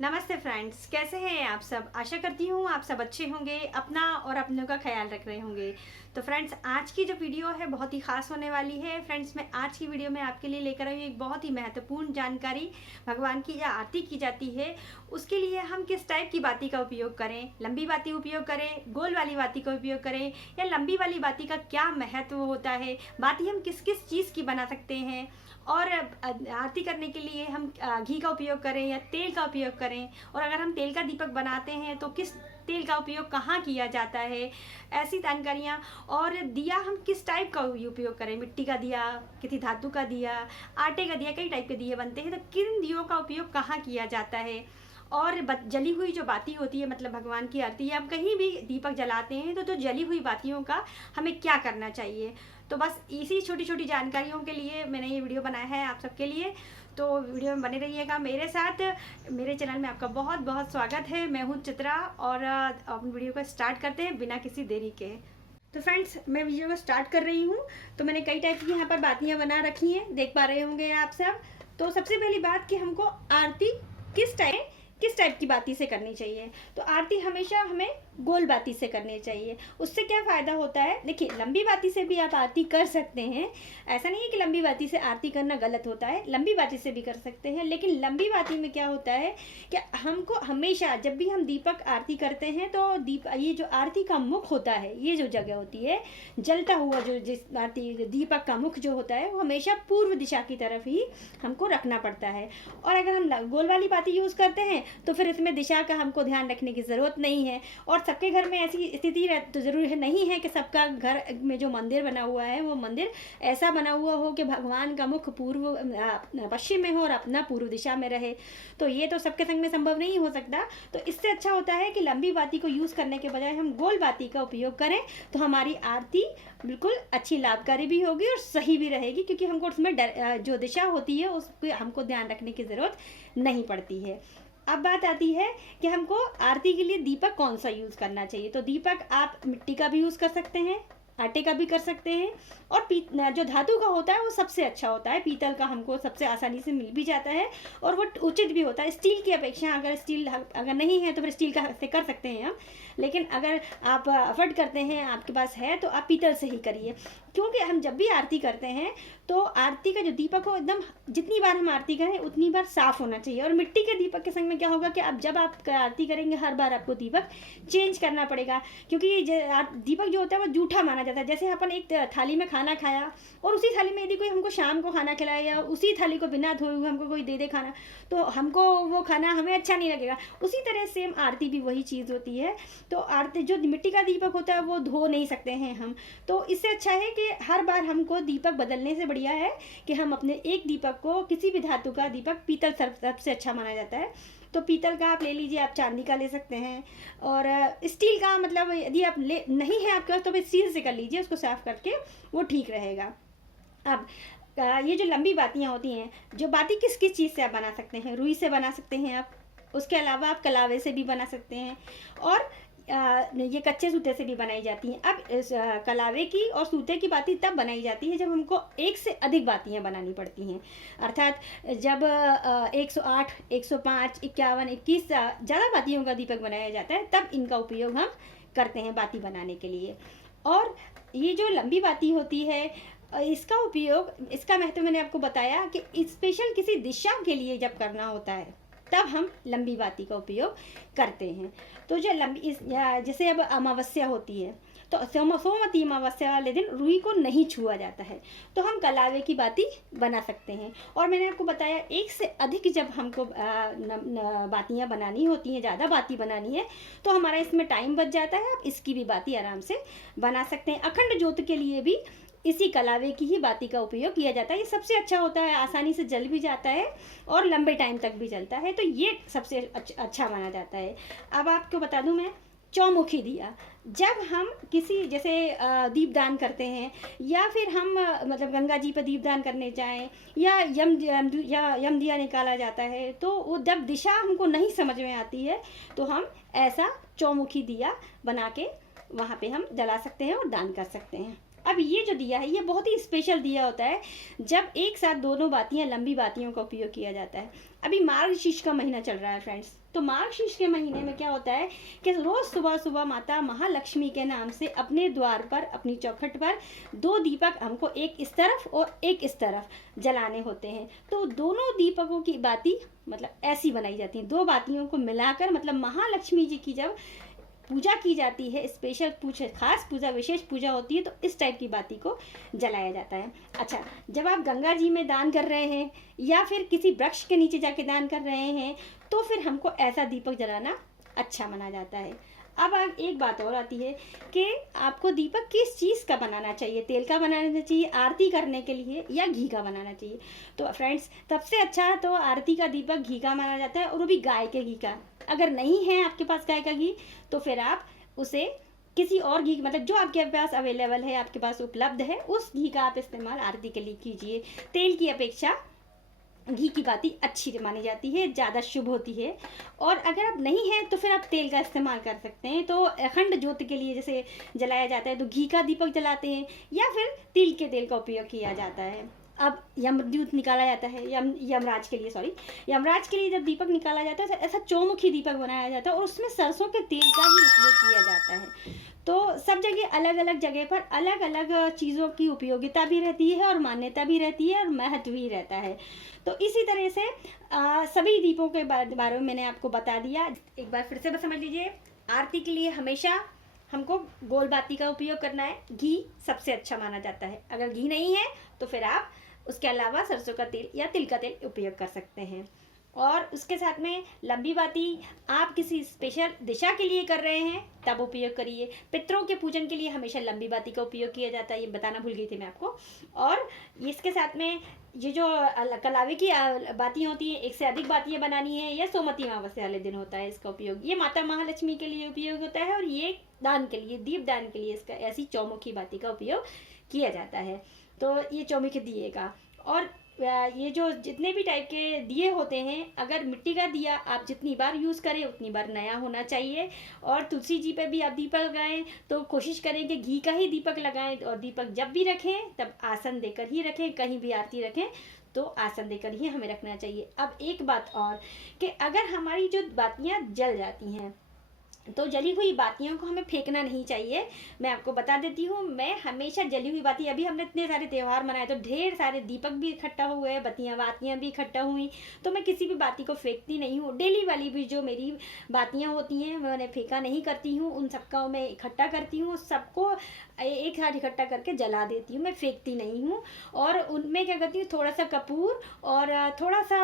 नमस्ते फ्रेंड्स, कैसे हैं आप सब। आशा करती हूँ आप सब अच्छे होंगे, अपना और अपनों का ख्याल रख रहे होंगे। तो फ्रेंड्स, आज की जो वीडियो है बहुत ही खास होने वाली है। फ्रेंड्स, मैं आज की वीडियो में आपके लिए लेकर आई हूँ एक बहुत ही महत्वपूर्ण जानकारी। भगवान की या आरती की जाती है, उसके लिए हम किस टाइप की बाती का उपयोग करें। लंबी बाती उपयोग करें, गोल वाली बाती का उपयोग करें, या लंबी वाली बाती का क्या महत्व होता है। बाती हम किस किस चीज़ की बना सकते हैं, और आरती करने के लिए हम घी का उपयोग करें या तेल का उपयोग करें, और अगर हम तेल का दीपक बनाते हैं तो किस तेल का उपयोग कहाँ किया जाता है, ऐसी जानकारियाँ। और दिया हम किस टाइप का उपयोग करें, मिट्टी का दिया, किसी धातु का दिया, आटे का दिया, कई टाइप के दिए बनते हैं, तो किन दियों का उपयोग कहाँ किया जाता है। और जली हुई जो बाती होती है, मतलब भगवान की आरती, या हम कहीं भी दीपक जलाते हैं तो जली हुई बातियों का हमें क्या करना चाहिए। तो बस इसी छोटी छोटी जानकारियों के लिए मैंने ये वीडियो बनाया है आप सबके लिए। तो वीडियो में बने रहिएगा मेरे साथ। मेरे चैनल में आपका बहुत बहुत स्वागत है। मैं हूँ चित्रा, और अपन वीडियो को स्टार्ट करते हैं बिना किसी देरी के। तो फ्रेंड्स, मैं वीडियो को स्टार्ट कर रही हूँ। तो मैंने कई टाइप की यहाँ पर बातियाँ बना रखी हैं, देख पा रहे होंगे आप सब। तो सबसे पहली बात कि हमको आरती किस टाइप की बाती से करनी चाहिए। तो आरती हमेशा हमें गोल बाती से करनी चाहिए। उससे क्या फ़ायदा होता है, देखिए, लंबी बाती से भी आप आरती कर सकते हैं। ऐसा नहीं है कि लंबी बाती से आरती करना गलत होता है, लंबी बाती से भी कर सकते हैं। लेकिन लंबी बाती में क्या होता है कि हमको हमेशा जब भी हम दीपक आरती करते हैं तो ये जो आरती का मुख होता है, ये जो जगह होती है जलता हुआ, जो जिस आरती दीपक का मुख जो होता है वो हमेशा पूर्व दिशा की तरफ ही हमको रखना पड़ता है। और अगर हम गोल वाली बाती यूज़ करते हैं तो फिर इसमें दिशा का हमको ध्यान रखने की ज़रूरत नहीं है। और सबके घर में ऐसी स्थिति तो ज़रूरी नहीं है कि सबका घर में जो मंदिर बना हुआ है वो मंदिर ऐसा बना हुआ हो कि भगवान का मुख पश्चिम में हो और अपना पूर्व दिशा में रहे। तो ये तो सबके संग में संभव नहीं हो सकता। तो इससे अच्छा होता है कि लंबी बाती को यूज़ करने के बजाय हम गोल बाती का उपयोग करें, तो हमारी आरती बिल्कुल अच्छी, लाभकारी भी होगी और सही भी रहेगी, क्योंकि हमको उसमें जो दिशा होती है उसको हमको ध्यान रखने की ज़रूरत नहीं पड़ती है। अब बात आती है कि हमको आरती के लिए दीपक कौन सा यूज़ करना चाहिए। तो दीपक आप मिट्टी का भी यूज़ कर सकते हैं, आटे का भी कर सकते हैं, और जो धातु का होता है वो सबसे अच्छा होता है। पीतल का हमको सबसे आसानी से मिल भी जाता है और वो उचित भी होता है। स्टील की अपेक्षा अगर नहीं है तो फिर स्टील का से कर सकते हैं हम। लेकिन अगर आप अफोर्ड करते हैं, आपके पास है, तो आप पीतल से ही करिए। क्योंकि हम जब भी आरती करते हैं तो आरती का जो दीपक हो, एकदम जितनी बार हम आरती करें उतनी बार साफ़ होना चाहिए। और मिट्टी के दीपक के संग में क्या होगा कि जब आप आरती करेंगे हर बार आपको दीपक चेंज करना पड़ेगा, क्योंकि दीपक जो होता है वो जूठा माना जाता है। जैसे अपन एक थाली में खाना खाया और उसी थाली में यदि कोई हमको शाम को खाना खिलाए, या उसी थाली को बिना धोए हुए हमको कोई दे दे खाना, तो हमको वो खाना हमें अच्छा नहीं लगेगा। उसी तरह सेम आरती भी वही चीज़ होती है। तो आरती जो मिट्टी का दीपक होता है वो धो नहीं सकते हैं हम। तो इससे अच्छा है कि हर बार हमको दीपक बदलने से बढ़िया है कि हम अपने एक दीपक को, किसी भी धातु का दीपक, पीतल सबसे अच्छा माना जाता है, तो पीतल का आप ले लीजिए, आप चांदी का ले सकते हैं। और स्टील का, मतलब यदि आप नहीं है आपके पास तो स्टील से कर लीजिए, उसको साफ करके, वो ठीक रहेगा। अब ये जो लंबी बातियाँ होती हैं, जो बाती किस किस चीज़ से आप बना सकते हैं, रुई से बना सकते हैं आप, उसके अलावा आप कलावे से भी बना सकते हैं, और ये कच्चे सूते से भी बनाई जाती हैं। अब इस कलावे की और सूते की बाती तब बनाई जाती है जब हमको एक से अधिक बातियाँ बनानी पड़ती हैं। अर्थात जब 108, 105, 51, 21 ज़्यादा बातियों का दीपक बनाया जाता है, तब इनका उपयोग हम करते हैं बाती बनाने के लिए। और ये जो लंबी बाती होती है, इसका उपयोग, इसका महत्व मैंने आपको बताया कि स्पेशल किसी दिशा के लिए जब करना होता है तब हम लंबी बाती का उपयोग करते हैं। तो जो जैसे अब अमावस्या होती है तो सोमवती अमावस्या वाले दिन रुई को नहीं छुआ जाता है, तो हम कलावे की बाती बना सकते हैं। और मैंने आपको बताया, एक से अधिक जब हमको बातियाँ बनानी होती हैं, ज़्यादा बाती बनानी है, तो हमारा इसमें टाइम बच जाता है। आप इसकी भी बाती आराम से बना सकते हैं। अखंड ज्योत के लिए भी इसी कलावे की ही बाती का उपयोग किया जाता है। ये सबसे अच्छा होता है, आसानी से जल भी जाता है और लंबे टाइम तक भी जलता है, तो ये सबसे अच्छा माना जाता है। अब आपको बता दूं मैं, चौमुखी दिया, जब हम किसी, जैसे दीपदान करते हैं, या फिर हम मतलब गंगा जी पर दीपदान करने जाएं, या यम दिया निकाला जाता है, तो वो जब दिशा हमको नहीं समझ में आती है तो हम ऐसा चौमुखी दिया बना के वहाँ पे हम जला सकते हैं और दान कर सकते हैं। अब ये जो दिया है ये बहुत ही स्पेशल दिया होता है जब एक साथ दोनों बातियां, लंबी बातियों का उपयोग किया जाता है। अभी मार्गशीर्ष का महीना चल रहा है फ्रेंड्स, तो मार्गशीर्ष के महीने में क्या होता है कि रोज सुबह सुबह माता महालक्ष्मी के नाम से अपने द्वार पर, अपनी चौखट पर 2 दीपक हमको एक इस तरफ और एक इस तरफ जलाने होते हैं। तो दोनों दीपकों की बाती मतलब ऐसी बनाई जाती है, 2 बातियों को मिलाकर, मतलब महालक्ष्मी जी की जब पूजा की जाती है, स्पेशल पूजा, खास पूजा, विशेष पूजा होती है, तो इस टाइप की बाती को जलाया जाता है। अच्छा, जब आप गंगा जी में दान कर रहे हैं या फिर किसी वृक्ष के नीचे जाके दान कर रहे हैं तो फिर हमको ऐसा दीपक जलाना अच्छा माना जाता है। अब एक बात और आती है कि आपको दीपक किस चीज़ का बनाना चाहिए, तेल का बनाना चाहिए आरती करने के लिए या घी का बनाना चाहिए। तो फ्रेंड्स, सबसे अच्छा तो आरती का दीपक घी का माना जाता है, और वो भी गाय के घी का। अगर नहीं है आपके पास गाय का घी तो फिर आप उसे किसी और घी, मतलब जो आपके पास अवेलेबल है, आपके पास उपलब्ध है, उस घी का आप इस्तेमाल आरती के लिए कीजिए। तेल की अपेक्षा घी की बाती अच्छी मानी जाती है, ज़्यादा शुभ होती है। और अगर आप नहीं है तो फिर आप तेल का इस्तेमाल कर सकते हैं। तो अखंड ज्योति के लिए जैसे जलाया जाता है तो घी का दीपक जलाते हैं या फिर तिल के तेल का उपयोग किया जाता है। अब यमदूत निकाला जाता है, यमराज के लिए जब दीपक निकाला जाता है ऐसा चौमुखी दीपक बनाया जाता है और उसमें सरसों के तेल का ही उपयोग किया जाता है। तो सब जगह अलग अलग जगह पर अलग अलग चीज़ों की उपयोगिता भी रहती है और मान्यता भी रहती है और महत्व भी रहता है। तो इसी तरह से सभी दीपों के बारे में मैंने आपको बता दिया। एक बार फिर से समझ लीजिए, आरती के लिए हमेशा हमको गोल बाती का उपयोग करना है, घी सबसे अच्छा माना जाता है। अगर घी नहीं है तो फिर आप उसके अलावा सरसों का तेल या तिल का तेल उपयोग कर सकते हैं। और उसके साथ में लंबी बाती आप किसी स्पेशल दिशा के लिए कर रहे हैं तब उपयोग करिए। पितरों के पूजन के लिए हमेशा लंबी बाती का उपयोग किया जाता है, ये बताना भूल गई थी मैं आपको। और इसके साथ में ये जो कलावे की बातियाँ होती हैं, एक से अधिक बातियाँ बनानी है या सोमवती अमावस्या वाले दिन होता है इसका उपयोग। ये माता महालक्ष्मी के लिए उपयोग होता है और ये दान के लिए, दीप दान के लिए इसका ऐसी चौमुखी बाती का उपयोग किया जाता है। तो ये चौमुखी दिए का। और ये जो जितने भी टाइप के दिए होते हैं, अगर मिट्टी का दिया आप जितनी बार यूज़ करें उतनी बार नया होना चाहिए। और तुलसी जी पे भी आप दीपक लगाएं तो कोशिश करें कि घी का ही दीपक लगाएं। और दीपक जब भी रखें तब आसन देकर ही रखें, कहीं भी आरती रखें तो आसन देकर ही हमें रखना चाहिए। अब एक बात और कि अगर हमारी जो बातियाँ जल जाती हैं तो जली हुई बातियों को हमें फेंकना नहीं चाहिए। मैं आपको बता देती हूँ, मैं हमेशा जली हुई बाती, अभी हमने इतने सारे त्यौहार मनाए तो ढेर सारे दीपक भी इकट्ठा हुए, बातियाँ भी इकट्ठा हुई, तो मैं किसी भी बाती को फेंकती नहीं हूँ। डेली वाली भी जो मेरी बातियाँ होती हैं मैंने फेंका नहीं करती हूँ, उन सबका मैं इकट्ठा करती हूँ, सबको एक साथ इकट्ठा करके जला देती हूँ, मैं फेंकती नहीं हूँ। और उनमें क्या करती हूँ, थोड़ा सा कपूर और थोड़ा सा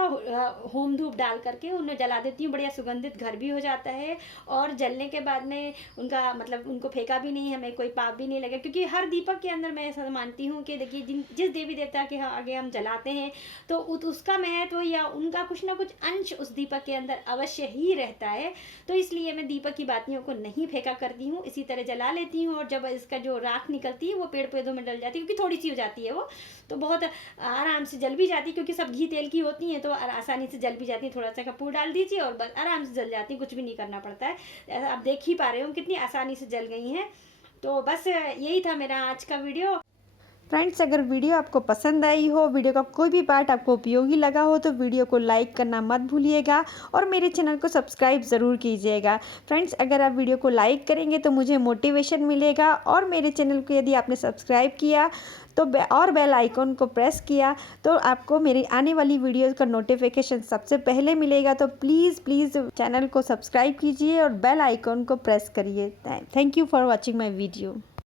होम धूप डाल करके उन्हें जला देती हूँ। बढ़िया सुगंधित घर भी हो जाता है और जलने के बाद में उनका मतलब उनको फेंका भी नहीं, हमें कोई पाप भी नहीं लगे। क्योंकि हर दीपक के अंदर मैं ऐसा मानती हूँ कि देखिए जिस देवी देवता के आगे हम जलाते हैं तो उसका महत्व या उनका कुछ ना कुछ अंश उस दीपक के अंदर अवश्य ही रहता है। तो इसलिए मैं दीपक की बातियों को नहीं फेंका करती हूँ, इसी तरह जला लेती हूँ। और जब इसका जो राख निकलती है वो पेड़ पौधों में डल जाती है, क्योंकि थोड़ी सी हो जाती है वो, तो बहुत आराम से जल भी जाती है, क्योंकि सब घी तेल की होती हैं तो आसानी से जल भी जाती है। थोड़ा सा कपूर डाल दीजिए और बस आराम से जल जाती है, कुछ भी नहीं करना पड़ता है। आप देख ही पा रहे हो कितनी आसानी से जल गई हैं। तो बस यही था मेरा आज का वीडियो। फ्रेंड्स, अगर वीडियो आपको पसंद आई हो, वीडियो का कोई भी पार्ट आपको उपयोगी लगा हो तो वीडियो को लाइक करना मत भूलिएगा और मेरे चैनल को सब्सक्राइब ज़रूर कीजिएगा। फ्रेंड्स, अगर आप वीडियो को लाइक करेंगे तो मुझे मोटिवेशन मिलेगा और मेरे चैनल को यदि आपने सब्सक्राइब किया तो और बेल आइकन को प्रेस किया तो आपको मेरी आने वाली वीडियोज़ का नोटिफिकेशन सबसे पहले मिलेगा। तो प्लीज़ चैनल को सब्सक्राइब कीजिए और बेल आइकन को प्रेस करिए। Thank you for watching my video.